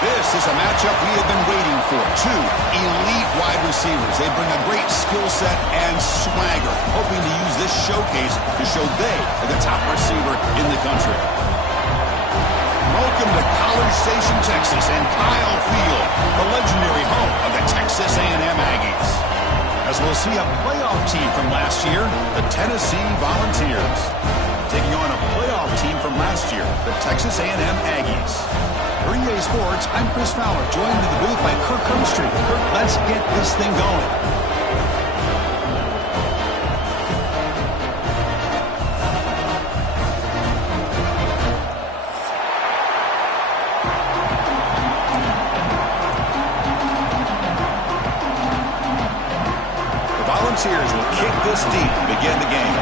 This is a matchup we have been waiting for. Two elite wide receivers. They bring a great skill set and swagger, hoping to use this showcase to show they are the top receiver in the country. Welcome to College Station, Texas, and Kyle Field, the legendary home of the Texas A&M Aggies. As we'll see a playoff team from last year, the Tennessee Volunteers, taking on a playoff team from last year, the Texas A&M Aggies. For EA Sports, I'm Chris Fowler, joined in the booth by Kirk Herbstreit. Kirk, let's get this thing going. The Volunteers will kick this deep to begin the game.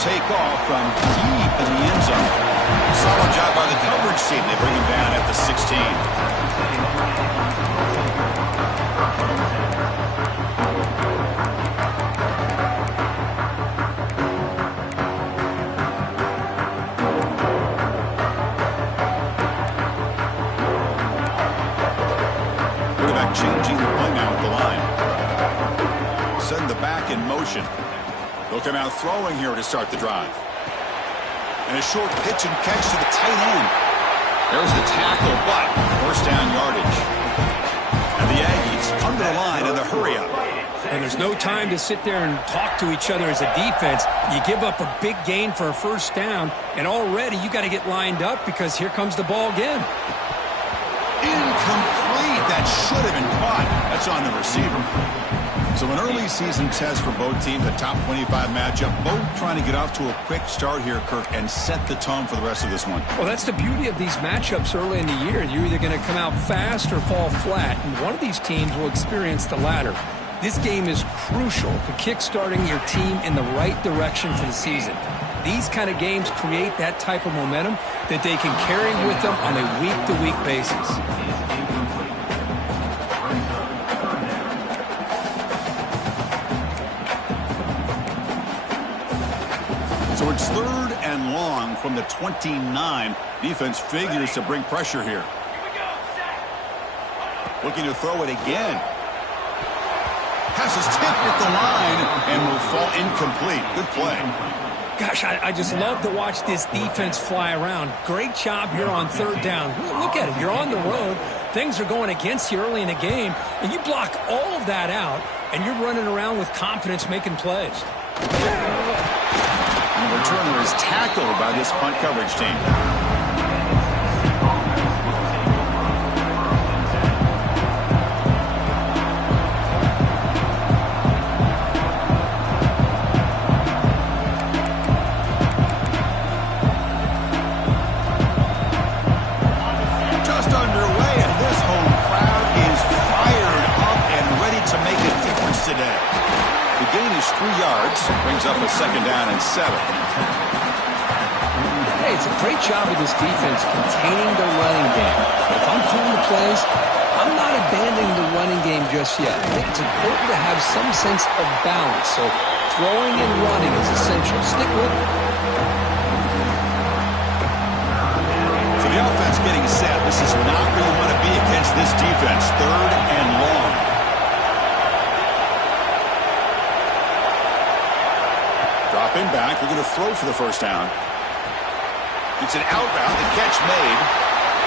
Take off from deep in the end zone. Solid job by the coverage team. They bring him down at the 16. Quarterback changing the play now at the line. Send the back in motion. He'll come out throwing here to start the drive. And a short pitch and catch to the tight end. There's the tackle, but first down yardage. And the Aggies come to the line in the hurry-up. And there's no time to sit there and talk to each other as a defense. You give up a big gain for a first down, and already you got to get lined up because here comes the ball again. Incomplete. That should have been caught. That's on the receiver. So an early season test for both teams, a top 25 matchup. Both trying to get off to a quick start here, Kirk, and set the tone for the rest of this one. Well, that's the beauty of these matchups early in the year. You're either going to come out fast or fall flat, and one of these teams will experience the latter. This game is crucial to kick-starting your team in the right direction for the season. These kind of games create that type of momentum that they can carry with them on a week-to-week basis. So it's third and long from the 29. Defense figures to bring pressure here. Looking to throw it again. Pass is tipped at the line and will fall incomplete. Good play. Gosh, I just love to watch this defense fly around. Great job here on third down. Look at it. You're on the road. Things are going against you early in the game, and you block all of that out, and you're running around with confidence making plays. The returner is tackled by this punt coverage team. Just underway, and this home crowd is fired up and ready to make a difference today. The gain is 3 yards, brings up a second down and 7. Hey, it's a great job of this defense containing the running game. If I'm calling the plays, I'm not abandoning the running game just yet. I think it's important to have some sense of balance. So throwing and running is essential. Stick with it. So the offense getting set. This is not where you want to be against this defense. Third and long. Dropping back. We're going to throw for the first down. It's an out route. The catch made.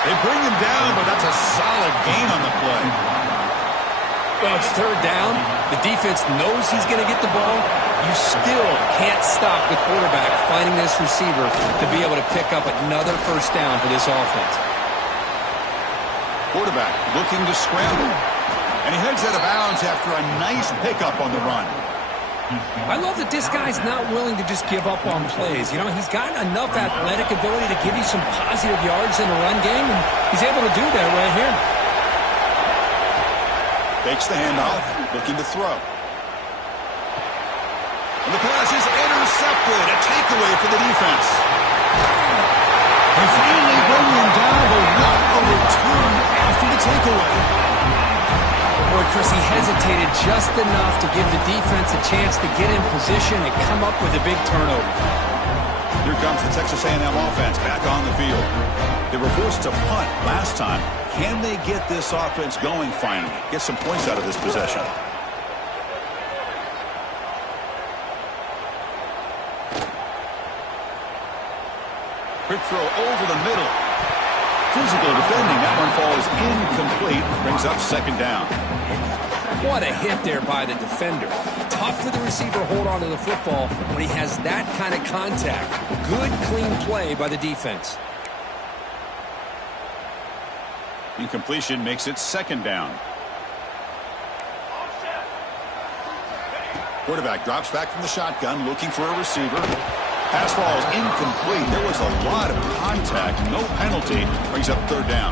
They bring him down, but that's a solid gain on the play. Well, it's third down. The defense knows he's going to get the ball. You still can't stop the quarterback finding this receiver to be able to pick up another first down for this offense. Quarterback looking to scramble. And he heads out of bounds after a nice pickup on the run. I love that this guy's not willing to just give up on plays. You know, he's got enough athletic ability to give you some positive yards in the run game, and he's able to do that right here. Takes the handoff, looking to throw. And the pass is intercepted. A takeaway for the defense. They finally bring him down, but what a return after the takeaway. Boy, Chris, he hesitated just enough to give the defense a chance to get in position and come up with a big turnover. Here comes the Texas A&M offense back on the field. They were forced to punt last time. Can they get this offense going finally? Get some points out of this possession. Quick throw over the middle. Physical defending. That one falls incomplete. Brings up second down. What a hit there by the defender. Tough for the receiver to hold on to the football when he has that kind of contact. Good, clean play by the defense. Incompletion makes it second down. Quarterback drops back from the shotgun, looking for a receiver. Pass falls incomplete. There was a lot of contact. No penalty. Brings up third down.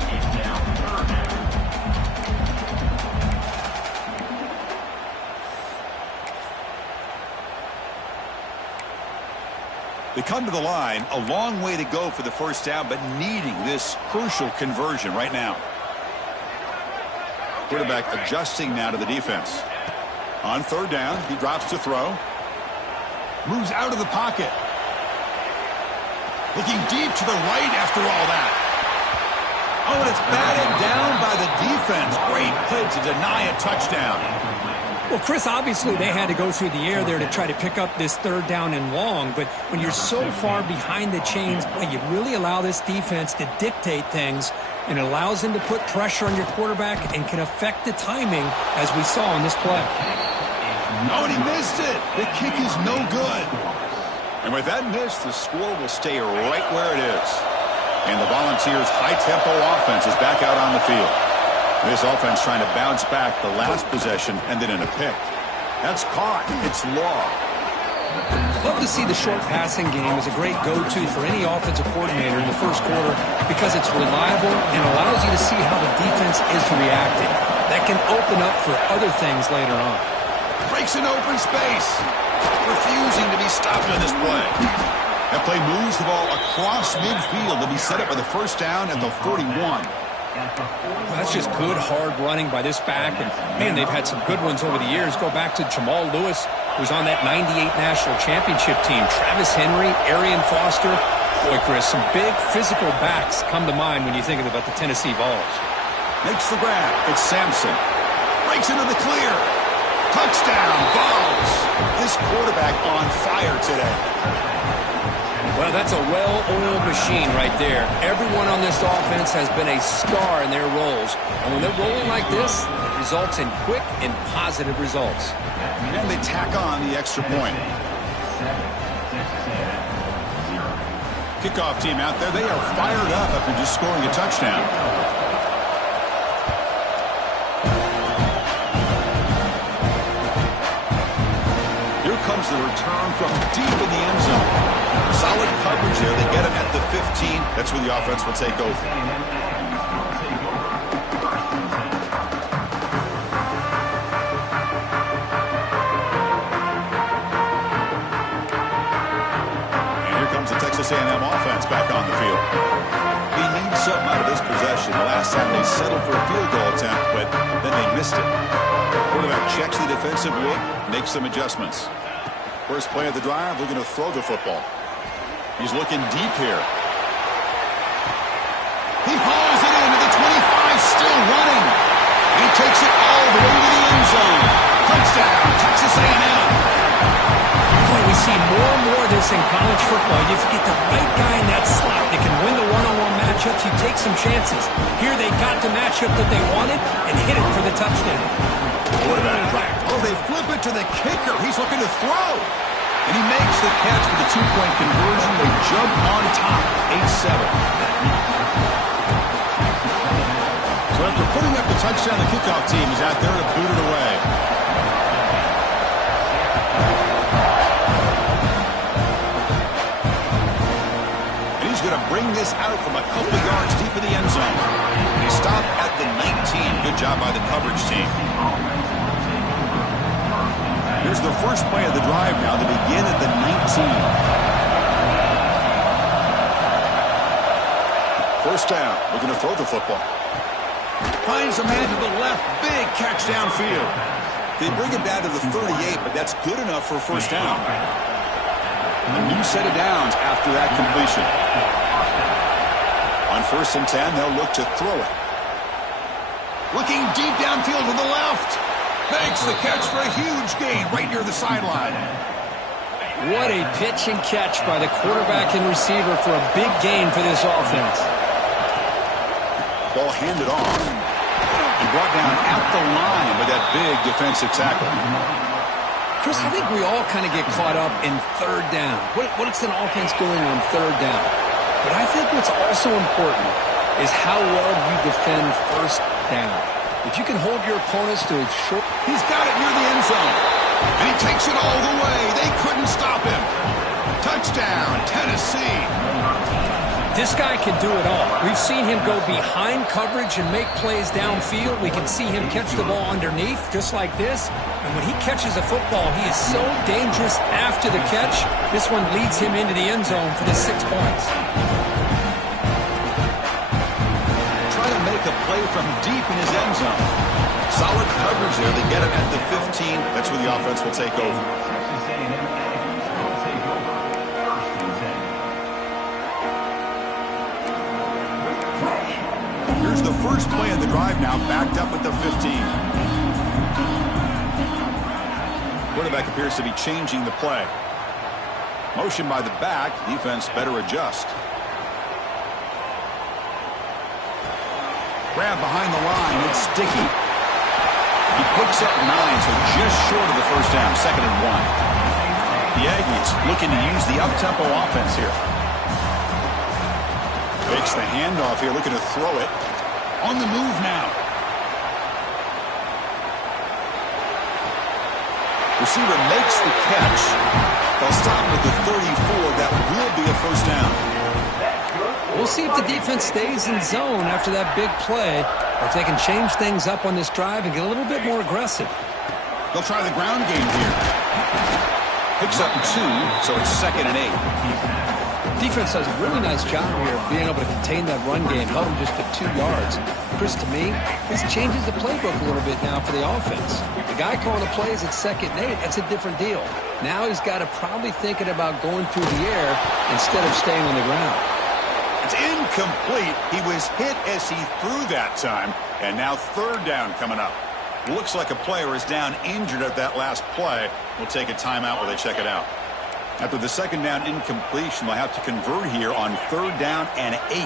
They come to the line, a long way to go for the first down, but needing this crucial conversion right now. Quarterback adjusting now to the defense. On third down, he drops to throw. Moves out of the pocket. Looking deep to the right after all that. Oh, and it's batted down by the defense. Great play to deny a touchdown. Well, Chris, obviously they had to go through the air there to try to pick up this third down and long, but when you're so far behind the chains, boy, you really allow this defense to dictate things, and it allows them to put pressure on your quarterback and can affect the timing, as we saw in this play. Oh, and he missed it. The kick is no good. And with that miss, the score will stay right where it is. And the Volunteers' high-tempo offense is back out on the field. This offense trying to bounce back the last possession and then in a pick. That's caught. It's law. Love to see the short passing game as a great go-to for any offensive coordinator in the first quarter because it's reliable and allows you to see how the defense is reacting. That can open up for other things later on. Breaks an open space. Refusing to be stopped on this play. That play moves the ball across midfield to be set up for the first down at the 41. Well, that's just good, hard running by this back. And, man, they've had some good ones over the years. Go back to Jamal Lewis, who's on that 98 National Championship team. Travis Henry, Arian Foster. Boy, Chris, some big physical backs come to mind when you think about the Tennessee Vols. Makes the grab. It's Sampson. Breaks into the clear. Touchdown, Vols. This quarterback on fire today. Well, that's a well-oiled machine right there. Everyone on this offense has been a star in their roles. And when they're rolling like this, it results in quick and positive results. And they tack on the extra point. Kickoff team out there, they are fired up after just scoring a touchdown. Here comes the return from deep in the end zone. Solid coverage there. They get him at the 15. That's where the offense will take over. And here comes the Texas A&M offense back on the field. He needs something out of this possession. Last time they settled for a field goal attempt, but then they missed it. Quarterback checks the defensive look, makes some adjustments. First play of the drive, looking to throw the football. He's looking deep here. He hauls it into the 25, still running. He takes it all the way to the end zone. Touchdown, Texas A&M. Boy, we see more and more of this in college football. You get the right guy in that slot that can win the one-on-one matchups. You take some chances. Here they got the matchup that they wanted and hit it for the touchdown. Quarterback dragged. Oh, they flip it to the kicker. He's looking to throw. And he makes the catch for the two-point conversion. They jump on top, 8-7. So after putting up the touchdown, the kickoff team is out there to boot it away. And he's going to bring this out from a couple of yards deep in the end zone. And he stopped at the 19. Good job by the coverage team. Here's the first play of the drive now to begin at the 19. First down. Looking to throw the football. Finds a man to the left. Big catch downfield. They bring it down to the 38, but that's good enough for a first down. A new set of downs after that completion. On 1st and 10, they'll look to throw it. Looking deep downfield to the left. Makes the catch for a huge gain right near the sideline. What a pitch and catch by the quarterback and receiver for a big gain for this offense. Ball handed off and brought down at the line with that big defensive tackle. Chris, I think we all kind of get caught up in third down. What's an offense doing on third down? But I think what's also important is how well you defend first down. If you can hold your opponents to a short... He's got it near the end zone. And he takes it all the way. They couldn't stop him. Touchdown, Tennessee. This guy can do it all. We've seen him go behind coverage and make plays downfield. We can see him catch the ball underneath, just like this. And when he catches a football, he is so dangerous after the catch. This one leads him into the end zone for the 6 points. Try to make a play from deep in his end zone. Solid coverage there. They get him at the 15. That's where the offense will take over. Here's the first play of the drive now, backed up at the 15. Quarterback appears to be changing the play. Motion by the back. Defense better adjust. Grab behind the line. It's sticky. He picks up 9, so just short of the first down. 2nd and 1. The Aggies looking to use the up-tempo offense here. Takes the handoff here, looking to throw it. On the move now. Receiver makes the catch. They'll stop at the 34. That will be a first down. We'll see if the defense stays in zone after that big play, or if they can change things up on this drive and get a little bit more aggressive. They'll try the ground game here. Picks up 2, so it's 2nd and 8. Defense does a really nice job here of being able to contain that run game, held them just to 2 yards. Chris, to me, this changes the playbook a little bit now for the offense. The guy calling the plays at 2nd and 8, that's a different deal. Now he's got to probably thinking about going through the air instead of staying on the ground. It's incomplete. He was hit as he threw that time, and now 3rd down coming up. Looks like a player is down injured at that last play. We'll take a timeout while they check it out. After the 2nd down incompletion, they'll have to convert here on 3rd down and 8.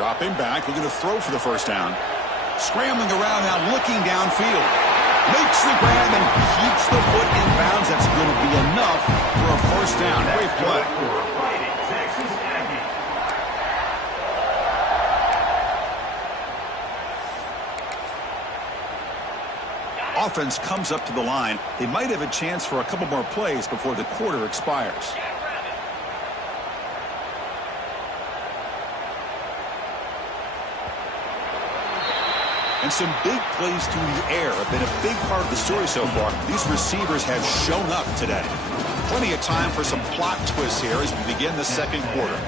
Dropping back, looking to throw for the first down. Scrambling around now, looking downfield. Makes the grab and keeps the foot in bounds. That's going to be enough for a first down. Great play. Offense comes up to the line. They might have a chance for a couple more plays before the quarter expires. And some big plays through the air have been a big part of the story so far. These receivers have shown up today. Plenty of time for some plot twists here as we begin the 2nd quarter.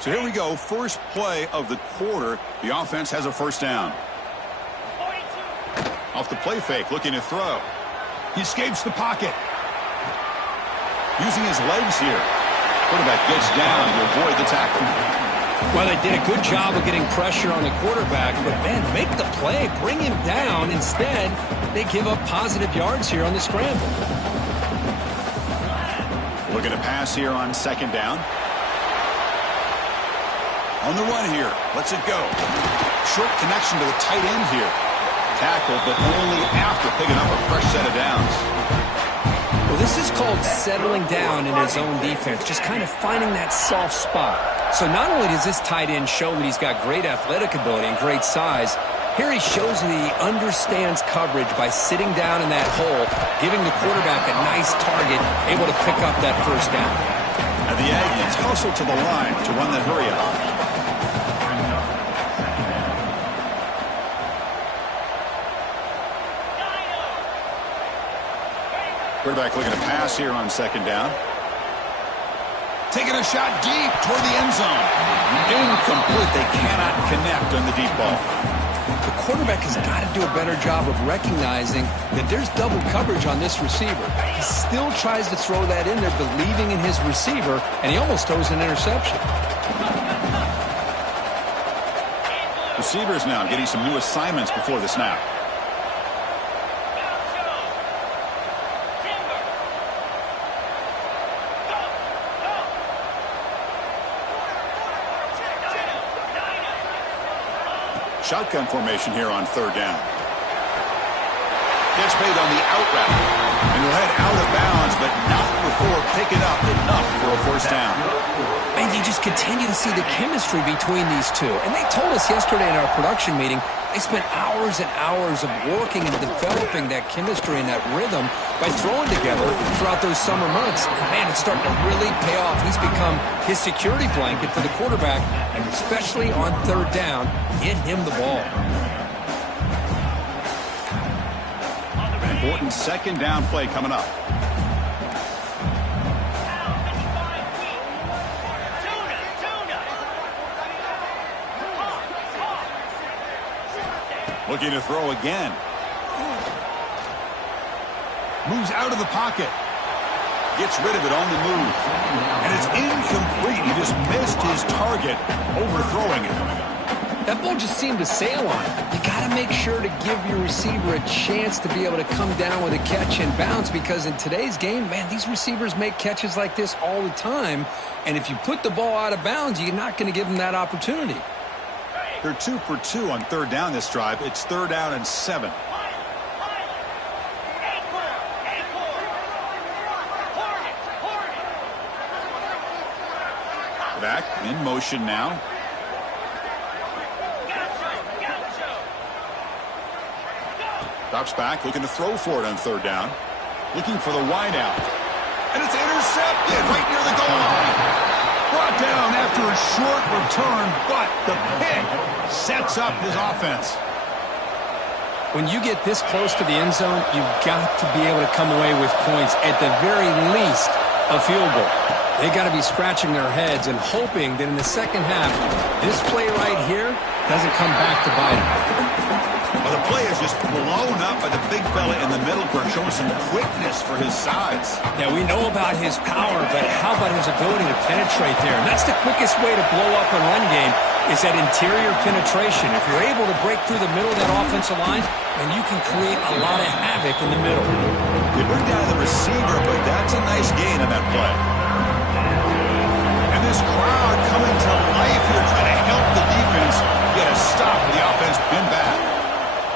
So here we go, first play of the quarter. The offense has a first down. Off the play fake, looking to throw. He escapes the pocket. Using his legs here. Quarterback gets down to avoid the tackle. Well, they did a good job of getting pressure on the quarterback, but man, make the play, bring him down. Instead, they give up positive yards here on the scramble. Looking to pass here on 2nd down. On the run here. Lets it go. Short connection to the tight end here. Tackled, but only after picking up a fresh set of downs. Well, this is called settling down in his own defense, just kind of finding that soft spot. So not only does this tight end show that he's got great athletic ability and great size, here he shows that he understands coverage by sitting down in that hole, giving the quarterback a nice target, able to pick up that first down. And the Aggies hustle to the line to run the hurry up. Quarterback looking to pass here on second down. Taking a shot deep toward the end zone. Incomplete. They cannot connect on the deep ball. The quarterback has got to do a better job of recognizing that there's double coverage on this receiver. He still tries to throw that in there, believing in his receiver, and he almost throws an interception. Receivers now getting some new assignments before the snap. Shotgun formation here on third down. Gets made on the out route. And will head out of bounds, but not before picking up enough for a first down. And you just continue to see the chemistry between these two. And they told us yesterday in our production meeting, they spent hours and hours of working and developing that chemistry and that rhythm by throwing together throughout those summer months. And man, it's starting to really pay off. He's become his security blanket for the quarterback, and especially on third down, get him the ball. Important second down play coming up. Looking to throw again. Moves out of the pocket. Gets rid of it on the move. And it's incomplete. He just missed his target, overthrowing it. That ball just seemed to sail on it. You got to make sure to give your receiver a chance to be able to come down with a catch and bounce, because in today's game, man, these receivers make catches like this all the time. And if you put the ball out of bounds, you're not going to give them that opportunity. They're 2 for 2 on third down this drive. It's third down and 7. Back in motion now. Drops back, looking to throw for it on third down. Looking for the wide out. And it's intercepted right near the goal line. Brought down after a short return, but the pick sets up his offense. When you get this close to the end zone, you've got to be able to come away with points, at the very least a field goal. They got to be scratching their heads and hoping that in the second half, this play right here doesn't come back to bite them. Well, the play is just blown up by the big fella in the middle, showing some quickness for his size. Yeah, we know about his power, but how about his ability to penetrate there? And that's the quickest way to blow up a run game, is that interior penetration. If you're able to break through the middle of that offensive line, then you can create a lot of havoc in the middle. They bring down the receiver, but that's a nice gain on that play. And this crowd coming to life here, trying to help the defense get a stop with the offense pinned back.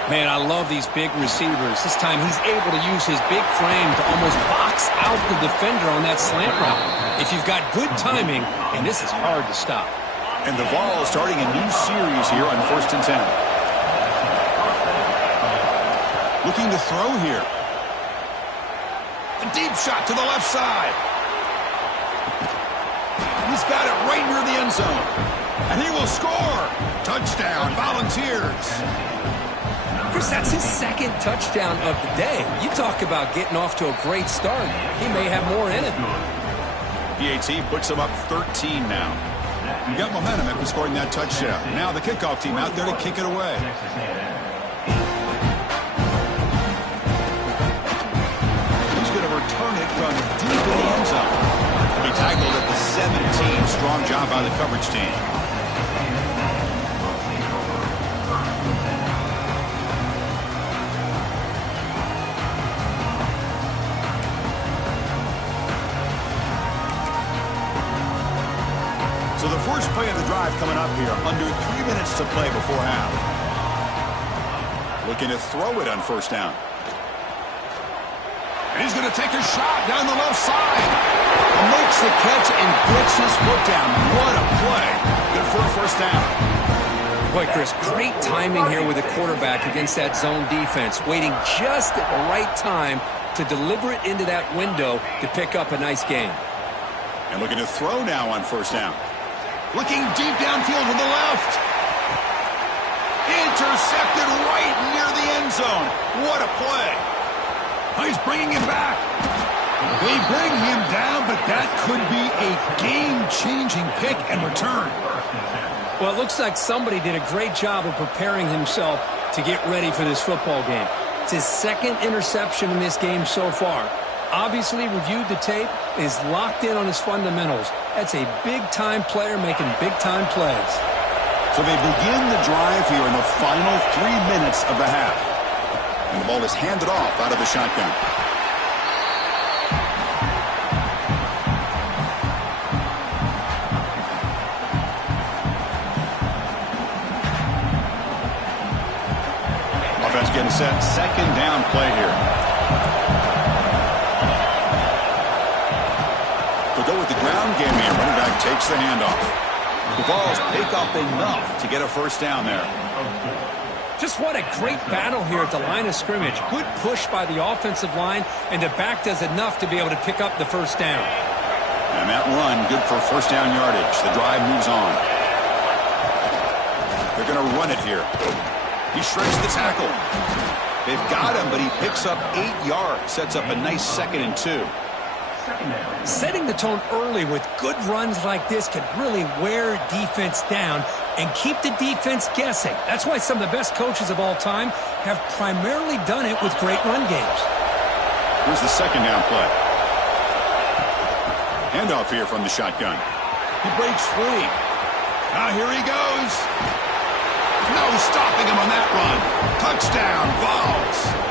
Man, I love these big receivers. This time he's able to use his big frame to almost box out the defender on that slant route. If you've got good timing, and this is hard to stop. And the ball is starting a new series here on 1st and 10. Looking to throw here. A deep shot to the left side. He's got it right near the end zone. And he will score. Touchdown, Volunteers. Chris, that's his second touchdown of the day. You talk about getting off to a great start. He may have more in it. PAT puts him up 13 now. You got momentum after scoring that touchdown. Now the kickoff team out there to kick it away. He's going to return it from deep in the end zone. He tackled at the 17. Strong job by the coverage team. So the first play of the drive coming up here, under 3 minutes to play before half. Looking to throw it on first down. And he's going to take a shot down the left side. And makes the catch and gets his foot down. What a play. Good for a first down. Boy, Chris, great timing here with the quarterback against that zone defense, waiting just at the right time to deliver it into that window to pick up a nice gain. And looking to throw now on first down. Looking deep downfield to the left. Intercepted right near the end zone. What a play. He's bringing it back. They bring him down, but that could be a game-changing pick and return. Well, it looks like somebody did a great job of preparing himself to get ready for this football game. It's his second interception in this game so far. Obviously reviewed the tape, is locked in on his fundamentals. That's a big-time player making big-time plays. So they begin the drive here in the final 3 minutes of the half. And the ball is handed off out of the shotgun. Offense getting set. Second down play here. They'll go with the ground game here. Running back takes the handoff. The Vols pick up enough to get a first down there. Just what a great battle here at the line of scrimmage. Good push by the offensive line, and the back does enough to be able to pick up the first down. And that run, good for first down yardage. The drive moves on. They're going to run it here. He shreds the tackle. They've got him, but he picks up 8 yards. Sets up a nice 2nd and 2. Setting the tone early with good runs like this can really wear defense down and keep the defense guessing. That's why some of the best coaches of all time have primarily done it with great run games. Here's the second down play. Handoff here from the shotgun. He breaks free. Now here he goes. No stopping him on that run. Touchdown, Vols.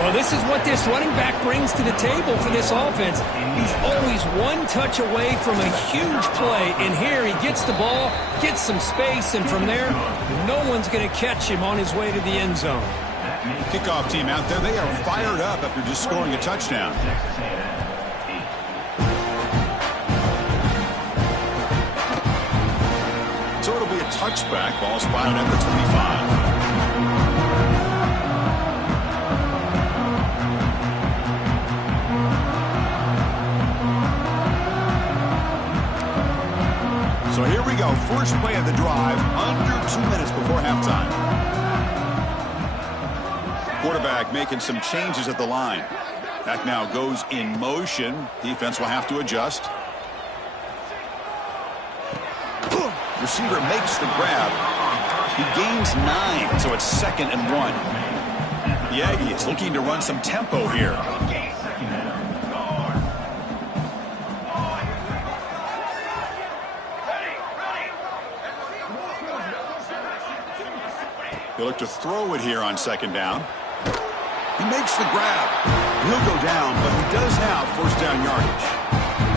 Well, this is what this running back brings to the table for this offense. He's always one touch away from a huge play. And here he gets the ball, gets some space, and from there, no one's going to catch him on his way to the end zone. Kickoff team out there. They are fired up after just scoring a touchdown. So it'll be a touchback. Ball spotted at the 25. So here we go. First play of the drive, under 2 minutes before halftime. Quarterback making some changes at the line. Back now goes in motion. Defense will have to adjust. Receiver makes the grab. He gains 9, so it's 2nd and 1. The Aggies looking to run some tempo here. He'll look to throw it here on 2nd down. He makes the grab. He'll go down, but he does have first down yardage.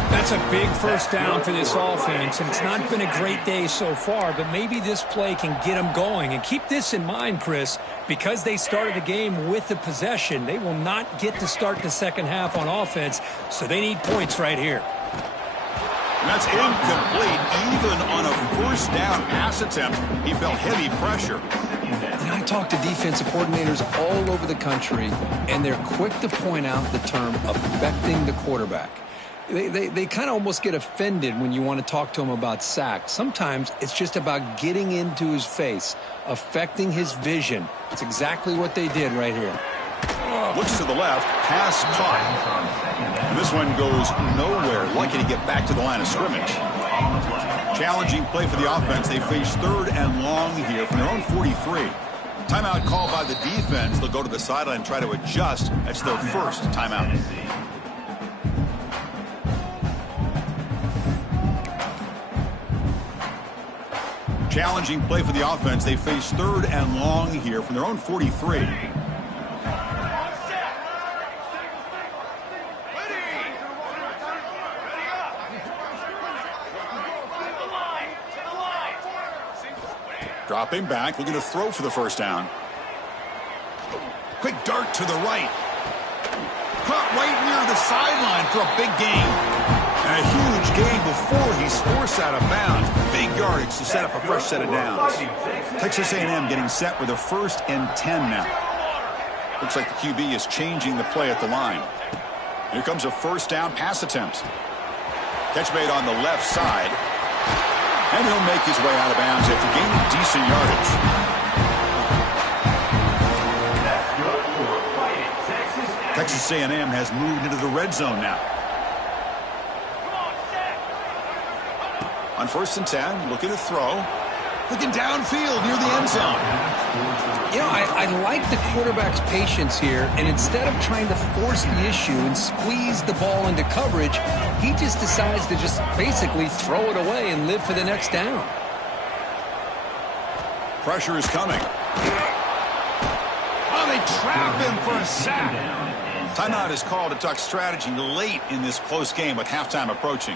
That's a big first down for this offense, and it's not been a great day so far, but maybe this play can get them going. And keep this in mind, Chris, because they started the game with the possession, they will not get to start the second half on offense, so they need points right here. And that's incomplete. Even on a first down pass attempt, he felt heavy pressure. And I talk to defensive coordinators all over the country, and they're quick to point out the term affecting the quarterback. They kind of almost get offended when you want to talk to them about sacks. Sometimes it's just about getting into his face, affecting his vision. It's exactly what they did right here. Looks to the left, pass caught. And this one goes nowhere. Lucky to get back to the line of scrimmage. Challenging play for the offense. They face 3rd and long here from their own 43. Timeout called by the defense. They'll go to the sideline and try to adjust. That's their first timeout. Challenging play for the offense. They face 3rd and long here from their own 43. Dropping back, looking to throw for the first down. Quick dart to the right. Caught right near the sideline for a big gain. And a huge gain before he's forced out of bounds. Big yardage to set up a fresh set of downs. Texas A&M getting set with a 1st and 10 now. Looks like the QB is changing the play at the line. Here comes a first down pass attempt. Catch made on the left side. And he'll make his way out of bounds after gaining decent yardage. Texas Texas A&M has moved into the red zone now. On 1st and 10, looking to throw. Looking downfield near the end zone. You know, I like the quarterback's patience here, and instead of trying to force the issue and squeeze the ball into coverage, he just decides to just basically throw it away and live for the next down. Pressure is coming. Oh, they trap him for a sack. Timeout is called to Duck strategy late in this close game with halftime approaching.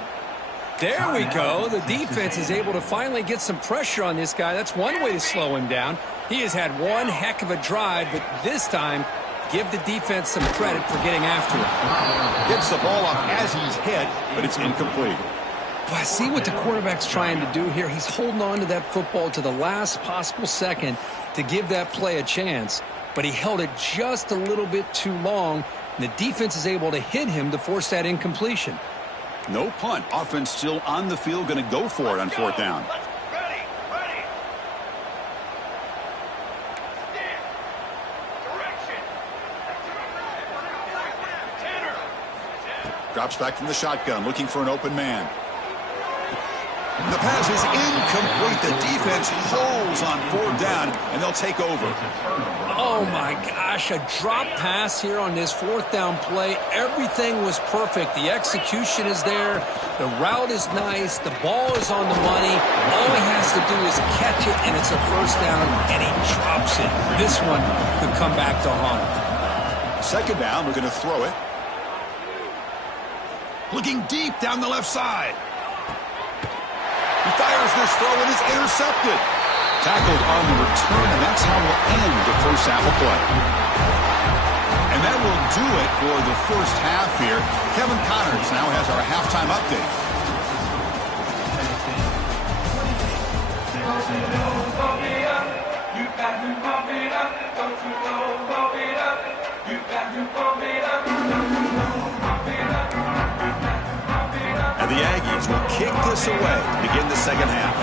There we go. The defense is able to finally get some pressure on this guy. That's one way to slow him down. He has had one heck of a drive, but this time, give the defense some credit for getting after him. Gets the ball off as he's hit, but it's incomplete. Well, I see what the quarterback's trying to do here. He's holding on to that football to the last possible second to give that play a chance, but he held it just a little bit too long, and the defense is able to hit him to force that incompletion. No punt. Offense still on the field, going to go for it on 4th down. Drops back from the shotgun, looking for an open man. The pass is incomplete. The defense holds on 4th down, and they'll take over. Oh, my gosh, a drop pass here on this 4th down play. Everything was perfect. The execution is there. The route is nice. The ball is on the money. All he has to do is catch it, and it's a 1st down, and he drops it. This one could come back to haunt him. 2nd down, we're going to throw it. Looking deep down the left side. He fires this throw and is intercepted. Tackled on the return, and that's how we'll end the first half of play. And that will do it for the first half here. Kevin Connors now has our halftime update. And the Aggies will kick this away to begin the second half.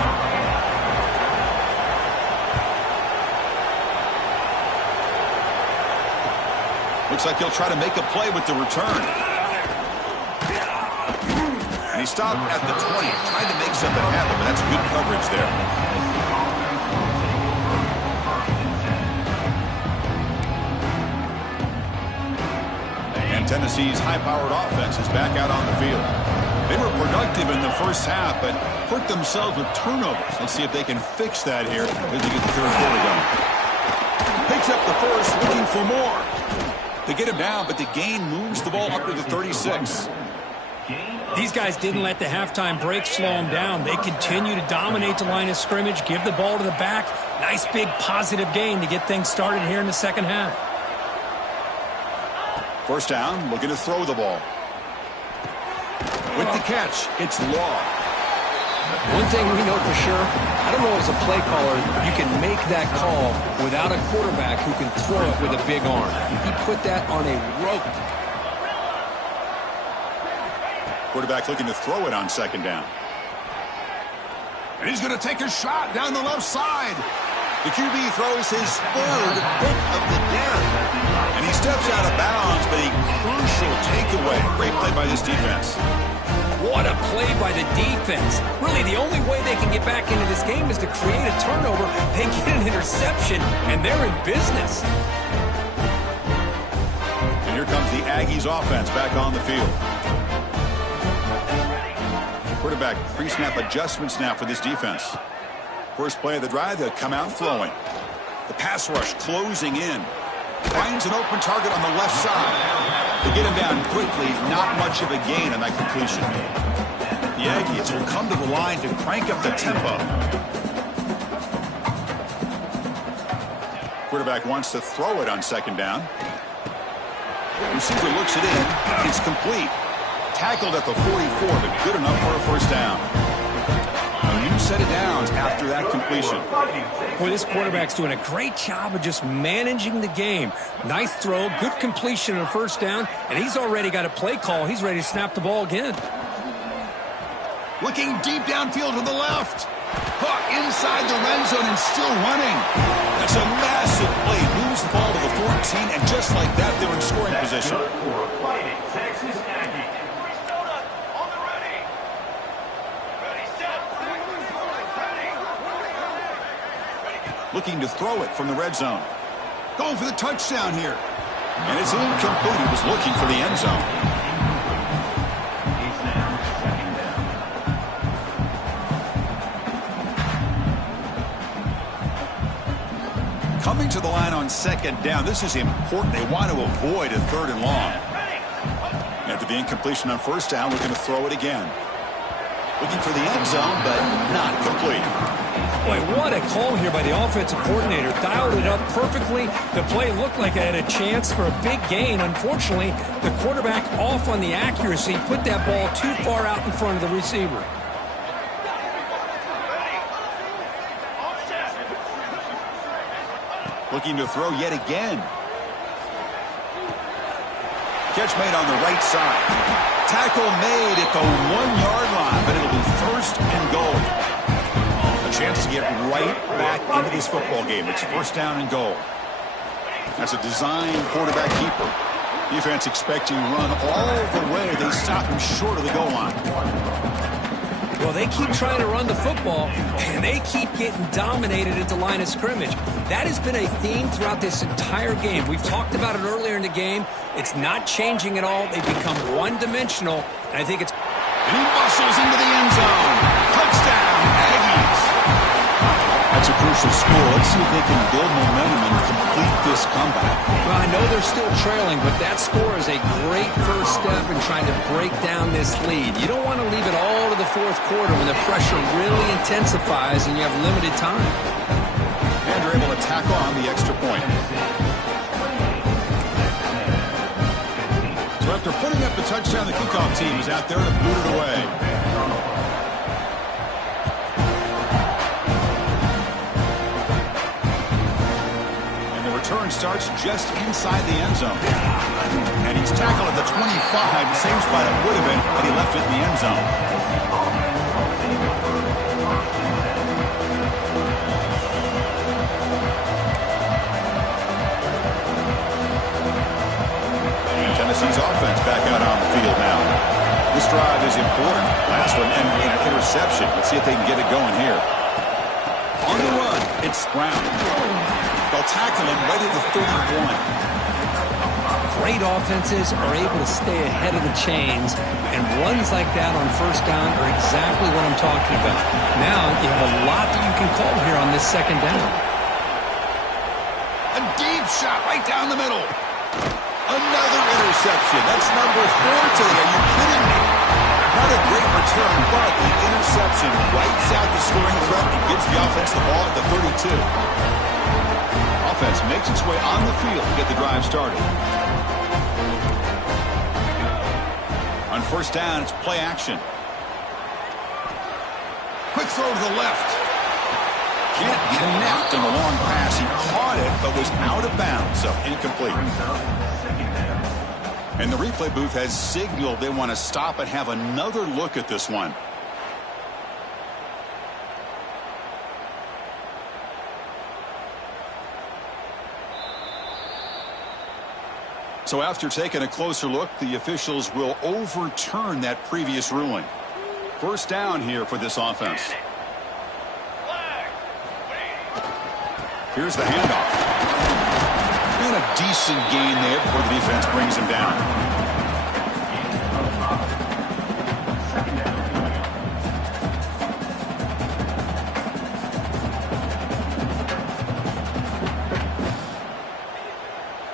Looks like he'll try to make a play with the return. And he stopped at the 20, trying to make something happen, but that's good coverage there. And Tennessee's high-powered offense is back out on the field. They were productive in the first half, but hurt themselves with turnovers. Let's see if they can fix that here as they get the third quarter going. Picks up the first, looking for more. They get him down, but the gain moves the ball up to the 36. These guys didn't let the halftime break slow them down. They continue to dominate the line of scrimmage, give the ball to the back. Nice big positive gain to get things started here in the second half. 1st down, looking to throw the ball. With the catch, it's Law. One thing we know for sure, I don't know as a play caller, you can make that call without a quarterback who can throw it with a big arm. He put that on a rope. Quarterback looking to throw it on 2nd down. And he's going to take a shot down the left side. The QB throws his 3rd pick of the day. And he steps out of bounds, but a crucial takeaway. Great play by this defense. What a play by the defense. Really, the only way they can get back into this game is to create a turnover. They get an interception, and they're in business. And here comes the Aggies offense back on the field. Quarterback pre-snap adjustments now for this defense. First play of the drive, they'll come out throwing. The pass rush closing in. Finds an open target on the left side. They get him down quickly. Not much of a gain on that completion. The Aggies will come to the line to crank up the tempo. Quarterback wants to throw it on 2nd down. Receiver looks it in. It's complete. Tackled at the 44, but good enough for a 1st down. A new set of downs after that completion. Boy, this quarterback's doing a great job of just managing the game. Nice throw, good completion on a 1st down, and he's already got a play call. He's ready to snap the ball again. Looking deep downfield to the left. Caught inside the red zone and still running. That's a massive play. Moves the ball to the 14, and just like that, they're in scoring position. Looking to throw it from the red zone. Going for the touchdown here. And it's incomplete. He was looking for the end zone. Coming to the line on second down. This is important. They want to avoid a third and long. After the incompletion on first down, we're going to throw it again. Looking for the end zone, but not complete. Boy, what a call here by the offensive coordinator. Dialed it up perfectly. The play looked like it had a chance for a big gain. Unfortunately, the quarterback off on the accuracy, put that ball too far out in front of the receiver. Looking to throw yet again. Catch made on the right side. Tackle made at the 1-yard line, but it'll be first and goal. A chance to get right back into this football game. It's first down and goal. That's a design quarterback keeper. Defense expecting run all the way. They stop him short of the goal line. Well, they keep trying to run the football, and they keep getting dominated at the line of scrimmage. That has been a theme throughout this entire game. We've talked about it earlier in the game. It's not changing at all. They become one-dimensional, and I think it's... And he muscles into the end zone. Touchdown, Aggies. That's a crucial score. Let's see if they can build momentum and complete this comeback. Well, I know they're still trailing, but that score is a great first step in trying to break down this lead. You don't want to leave it all to the fourth quarter when the pressure really intensifies and you have limited time. And they're able to tack on the extra point. So after putting up the touchdown, the kickoff team is out there to boot it away. Return starts just inside the end zone. And he's tackled at the 25, the same spot it would have been, but he left it in the end zone. And Tennessee's offense back out on the field now. This drive is important. Last one, and an interception. Let's see if they can get it going here. On the run, it's Brown. They'll tackle him right at the 31. Great offenses are able to stay ahead of the chains, and runs like that on first down are exactly what I'm talking about. Now you have a lot that you can call here on this second down. A deep shot right down the middle. Another interception. That's number 4 today. Are you kidding me? Not a great return, but the interception wipes out the scoring threat and gives the offense the ball at the 32. Offense makes its way on the field to get the drive started. On first down, it's play action. Quick throw to the left. Can't connect on the long pass. He caught it, but was out of bounds, so incomplete. And the replay booth has signaled they want to stop and have another look at this one. So after taking a closer look, the officials will overturn that previous ruling. First down here for this offense. Here's the handoff. And a decent gain there before the defense brings him down.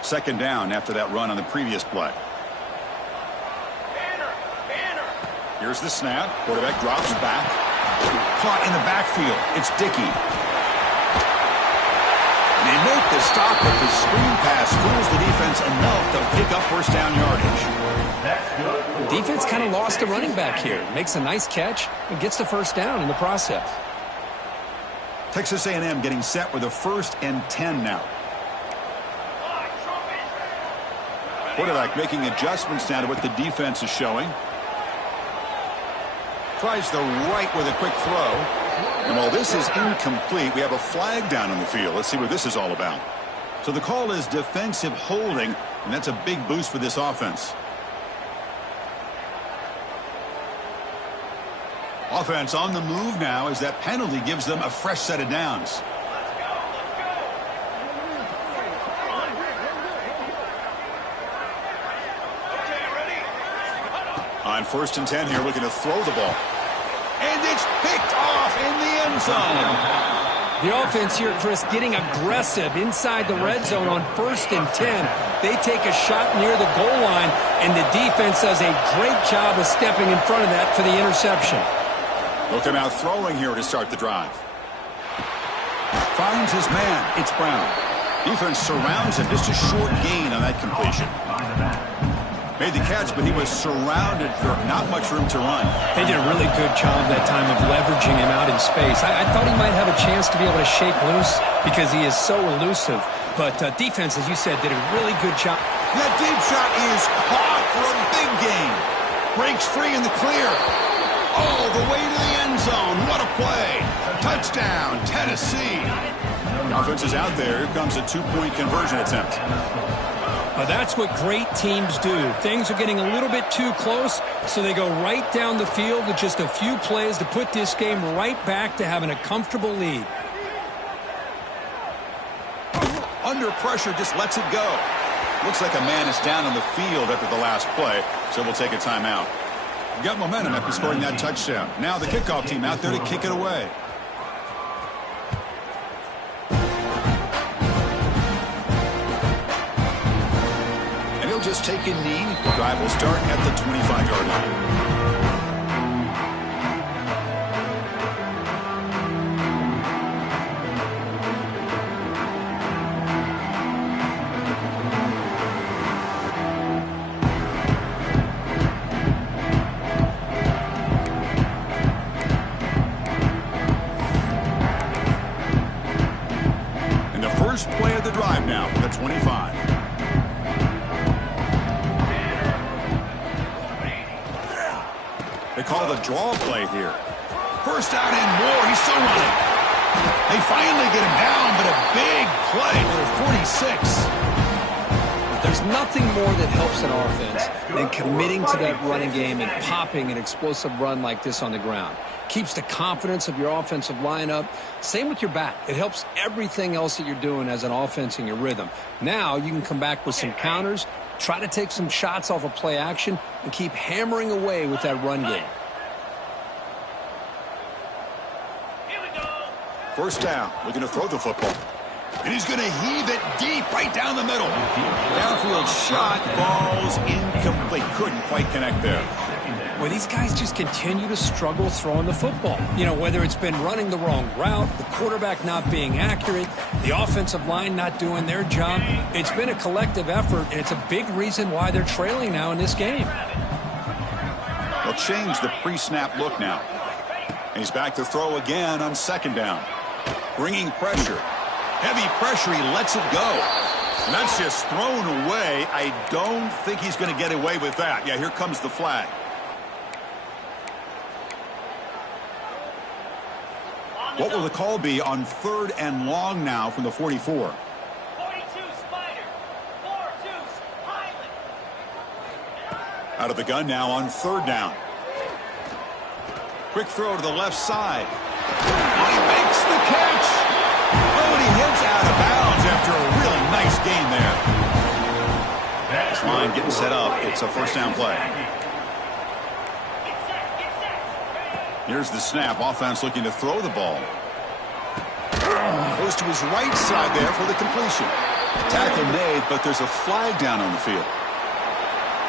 Second down after that run on the previous play. Here's the snap. Quarterback drops back. Caught in the backfield. It's Dickey. They make the stop, but the screen pass fools the defense enough to pick up first down yardage. Defense kind of lost a running back here. Makes a nice catch and gets the first down in the process. Texas A&M getting set with a 1st and 10 now. Quarterback making adjustments now to what the defense is showing. Tries the right with a quick throw. And while this is incomplete, we have a flag down on the field. Let's see what this is all about. So the call is defensive holding, and that's a big boost for this offense. Offense on the move now as that penalty gives them a fresh set of downs. On 1st and 10 here, looking to throw the ball. And it's picked off in the end zone. The offense here, Chris, getting aggressive inside the red zone on 1st and 10. They take a shot near the goal line, and the defense does a great job of stepping in front of that for the interception. Looking out throwing here to start the drive. Finds his man. It's Brown. Defense surrounds him. Just a short gain on that completion. Made the catch, but he was surrounded for not much room to run. They did a really good job that time of leveraging him out in space. I thought he might have a chance to be able to shake loose because he is so elusive. But defense, as you said, did a really good job. That deep shot is caught for a big gain. Breaks free in the clear. All the way to the end zone. What a play. Touchdown, Tennessee. Offense is out there. Here comes a 2-point conversion attempt. That's what great teams do. Things are getting a little bit too close, so they go right down the field with just a few plays to put this game right back to having a comfortable lead. Under pressure, just lets it go. Looks like a man is down on the field after the last play, so we'll take a timeout. Got momentum after scoring that touchdown. Now the kickoff team out there to kick it away. Just take a knee. The drive will start at the 25-yard line. And the first play of the drive now for the 25. They call the draw play here. First out and more. He's still running. They finally get him down, but a big play for 46. There's nothing more that helps an offense than committing to that running game and popping an explosive run like this on the ground. Keeps the confidence of your offensive lineup. Same with your back. It helps everything else that you're doing as an offense in your rhythm. Now you can come back with some counters, try to take some shots off of play action, and keep hammering away with that run game. First down, looking to throw the football. And he's going to heave it deep right down the middle. Downfield shot falls incomplete. Couldn't quite connect there. Well, these guys just continue to struggle throwing the football. You know, whether it's been running the wrong route, the quarterback not being accurate, the offensive line not doing their job. It's been a collective effort, and it's a big reason why they're trailing now in this game. They'll change the pre-snap look now. And he's back to throw again on 2nd down. Bringing pressure. Heavy pressure, he lets it go. And that's just thrown away. I don't think he's going to get away with that. Yeah, here comes the flag. What will the call be on 3rd and long now from the 44? 42 Spider, 4-2 Highland. Out of the gun now on 3rd down. Quick throw to the left side. He makes the catch. Oh, and he hits out of bounds after a really nice gain there. This line getting set up. It's a 1st down play. Here's the snap. Offense looking to throw the ball. Goes to his right side there for the completion. Tackle made, but there's a flag down on the field.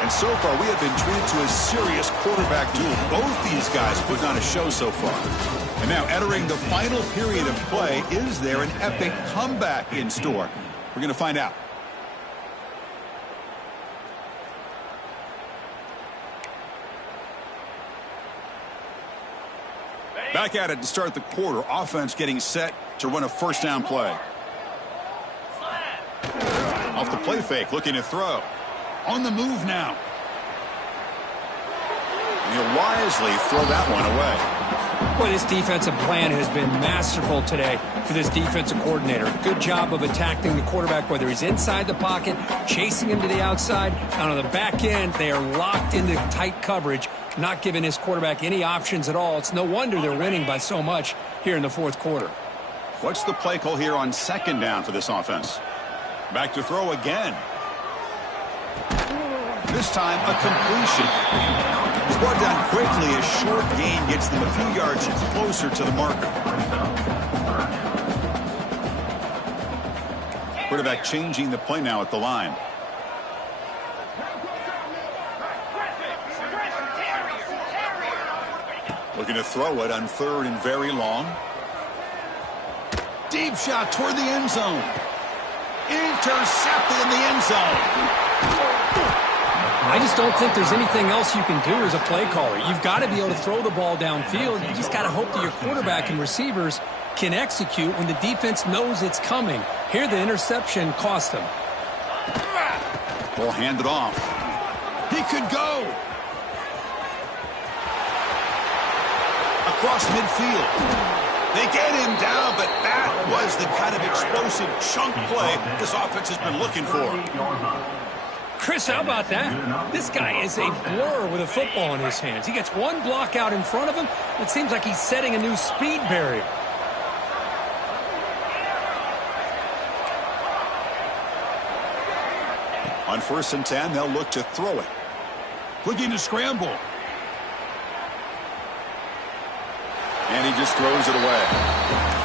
And so far, we have been treated to a serious quarterback duel. Both these guys putting on a show so far. And now entering the final period of play, is there an epic comeback in store? We're going to find out. Back at it to start the quarter. Offense getting set to run a 1st down play. Off the play fake, looking to throw. On the move now. And he'll wisely throw that one away. Boy, this defensive plan has been masterful today for this defensive coordinator. Good job of attacking the quarterback, whether he's inside the pocket, chasing him to the outside. And on the back end, they are locked into tight coverage, not giving his quarterback any options at all. It's no wonder they're winning by so much here in the fourth quarter. What's the play call here on second down for this offense? Back to throw again. This time, a completion. He's brought down quickly. A short gain gets them a few yards closer to the marker. Quarterback changing the play now at the line. Looking to throw it on third and very long. Deep shot toward the end zone. Intercepted in the end zone. I just don't think there's anything else you can do as a play caller. You've got to be able to throw the ball downfield. You just got to hope that your quarterback and receivers can execute when the defense knows it's coming. Here, the interception cost him. Ball handed off. He could go. Across midfield. They get him down, but that was the kind of explosive chunk play this offense has been looking for. Chris, how about that? This guy is a blur with a football in his hands. He gets one block out in front of him. It seems like he's setting a new speed barrier. On 1st and 10, they'll look to throw it. Looking to scramble. And he just throws it away.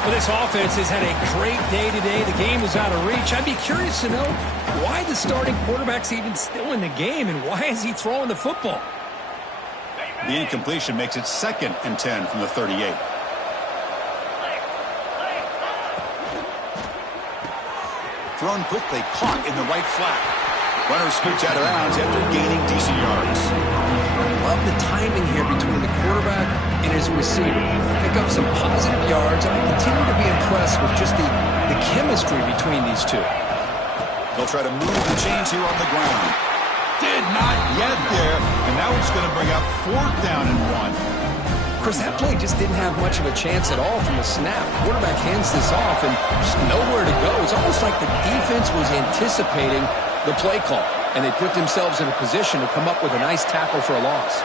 Well, this offense has had a great day today. The game is out of reach. I'd be curious to know why the starting quarterback's even still in the game and why is he throwing the football? The incompletion makes it 2nd and 10 from the 38. Thrown quickly, caught in the right flat. Runner scoots out of bounds after gaining decent yards. Love the timing here between the quarterback and his receiver. Pick up some positive yards, and I continue to be impressed with just the chemistry between these two. They'll try to move the chains here on the ground. Did not get there, and now it's going to bring up 4th down and 1. Of course, that play just didn't have much of a chance at all from the snap. Quarterback hands this off, and just nowhere to go. It's almost like the defense was anticipating the play call, and they put themselves in a position to come up with a nice tackle for a loss.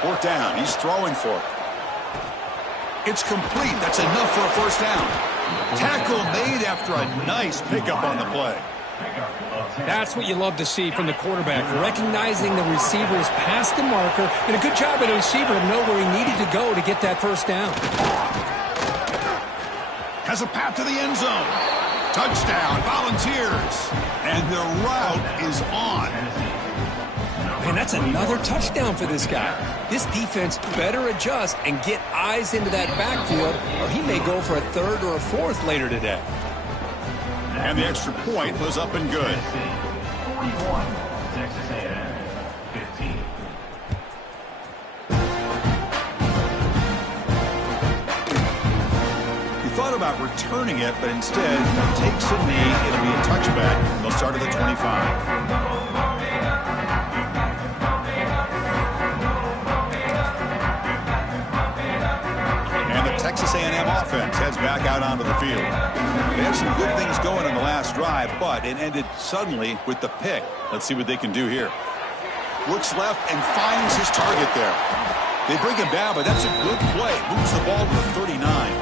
4th down. He's throwing for it. It's complete. That's enough for a 1st down. Tackle made after a nice pickup on the play. That's what you love to see from the quarterback, recognizing the receiver's past the marker, and a good job of the receiver to know where he needed to go to get that 1st down. Has a path to the end zone. Touchdown, Volunteers. And the route is on. Man, that's another touchdown for this guy. This defense better adjust and get eyes into that backfield, or he may go for a 3rd or a 4th later today. And the extra point was up and good. 41, Texas A&M, 15. Thought about returning it, but instead takes a knee. It'll be a touchback. They'll start at the 25. And the Texas A&M offense heads back out onto the field. They had some good things going on the last drive, but it ended suddenly with the pick. Let's see what they can do here. Looks left and finds his target there. They bring him down, but that's a good play. Moves the ball to the 39.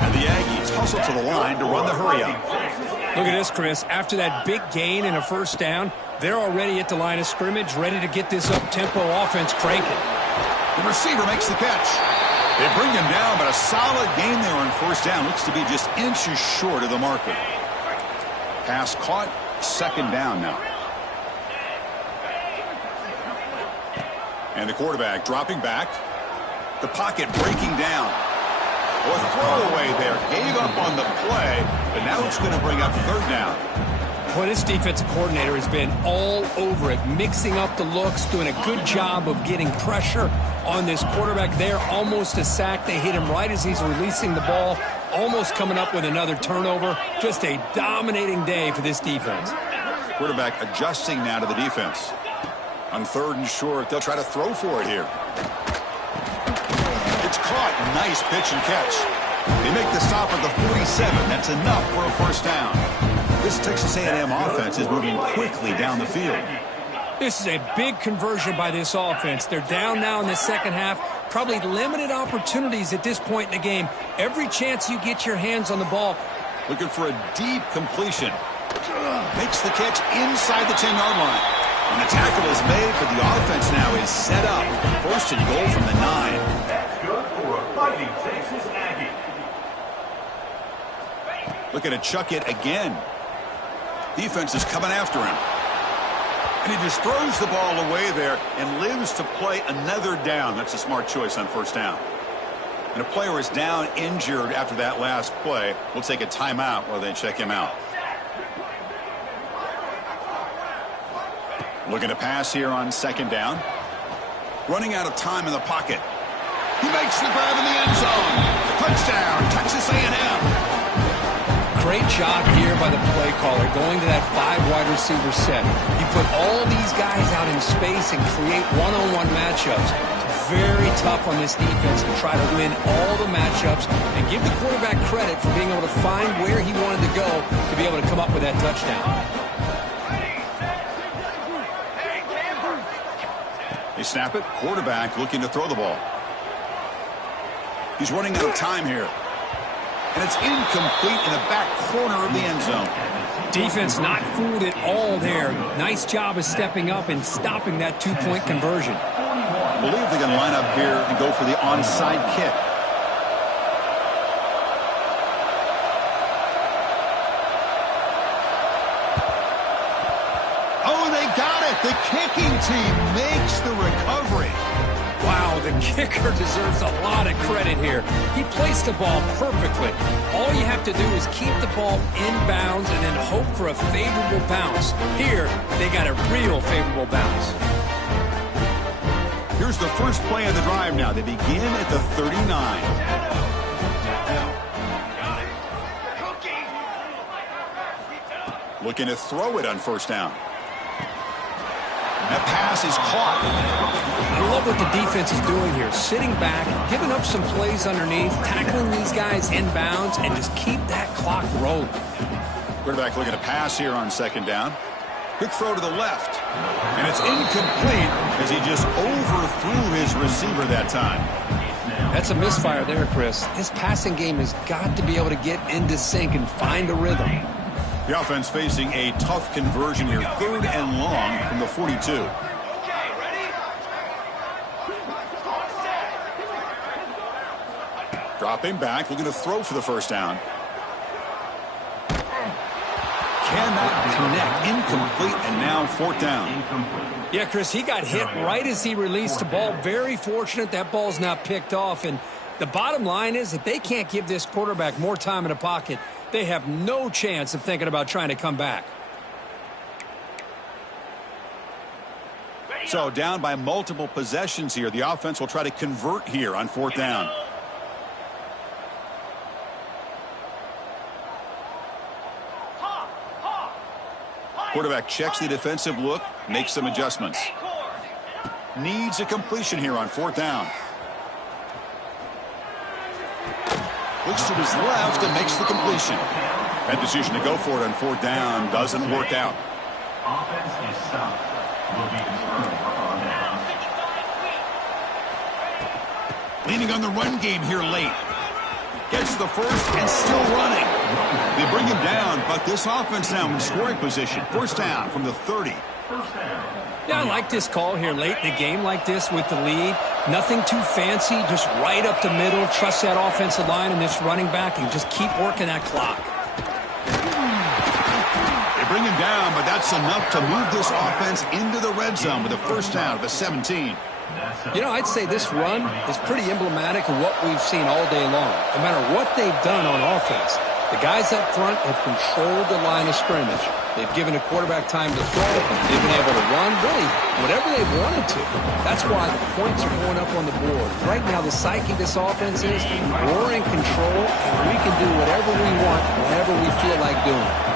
And the Aggies hustle to the line to run the hurry up. Look at this, Chris. After that big gain and a 1st down, they're already at the line of scrimmage, ready to get this up-tempo offense cranking. The receiver makes the catch. They bring him down, but a solid gain there on 1st down. Looks to be just inches short of the marker. Pass caught, 2nd down now. And the quarterback dropping back. The pocket breaking down. Or throwaway there. Gave up on the play, but now it's going to bring up 3rd down. Boy, this defensive coordinator has been all over it, mixing up the looks, doing a good job of getting pressure on this quarterback there. Almost a sack. They hit him right as he's releasing the ball, almost coming up with another turnover. Just a dominating day for this defense. Quarterback adjusting now to the defense. On 3rd and short, they'll try to throw for it here. nice pitch and catch. They make the stop at the 47. That's enough for a first down. This Texas A&M offense is moving quickly down the field. This is a big conversion by this offense. They're down now in the second half. Probably limited opportunities at this point in the game. Every chance you get your hands on the ball. Looking for a deep completion. Makes the catch inside the 10-yard line. And the tackle is made, but the offense now is set up. First and goal from the 9. That's good for a fighting Texas Aggie. Looking to chuck it again. Defense is coming after him. And he just throws the ball away there and lives to play another down. That's a smart choice on first down. And a player is down injured after that last play. We'll take a timeout while they check him out. Looking to pass here on second down. Running out of time in the pocket. He makes the grab in the end zone. Touchdown, Texas A&M. Great job here by the play caller going to that 5 wide receiver set. You put all these guys out in space and create one-on-one matchups. It's very tough on this defense to try to win all the matchups and give the quarterback credit for being able to find where he wanted to go to be able to come up with that touchdown. They snap it. Quarterback looking to throw the ball. He's running out of time here. And it's incomplete in the back corner of the end zone. Defense not fooled at all there. Nice job of stepping up and stopping that 2-point conversion. I believe they're going to line up here and go for the onside kick. Oh, they got it. The kicking team makes the recovery. Wow, the kicker deserves a lot of credit here. He placed the ball perfectly. All you have to do is keep the ball in bounds and then hope for a favorable bounce. Here, they got a real favorable bounce. Here's the first play of the drive now. They begin at the 39. Looking to throw it on first down. That pass is caught. I love what the defense is doing here. Sitting back, giving up some plays underneath, tackling these guys in bounds, and just keep that clock rolling. Quarterback looking to pass here on second down. Quick throw to the left. And it's incomplete as he just overthrew his receiver that time. That's a misfire there, Chris. This passing game has got to be able to get into sync and find a rhythm. The offense facing a tough conversion here. 3rd and long from the 42. Dropping back, looking to throw for the first down. Cannot connect, incomplete, and now 4th down. Yeah, Chris, he got hit right as he released the ball. Very fortunate that ball's not picked off. And the bottom line is that they can't give this quarterback more time in the pocket. They have no chance of thinking about trying to come back. So down by multiple possessions here. The offense will try to convert here on 4th down. Quarterback checks the defensive look, makes some adjustments. Needs a completion here on 4th down. Looks to his left and makes the completion. That decision to go for it on 4th down doesn't work out. Offense is stopped. Will be returned on down. Leaning on the run game here late. Gets the first and still running. They bring him down, but this offense now in scoring position. First down from the 30. Yeah, I like this call here late in the game like this with the lead. Nothing too fancy, just right up the middle. Trust that offensive line and this running back and just keep working that clock. They bring him down, but that's enough to move this offense into the red zone with a first down at the 17. You know, I'd say this run is pretty emblematic of what we've seen all day long. No matter what they've done on offense, the guys up front have controlled the line of scrimmage. They've given the quarterback time to throw. They've been able to run, really, whatever they've wanted to. That's why the points are going up on the board. Right now, the psyche of this offense is we're in control, and we can do whatever we want, whenever we feel like doing it.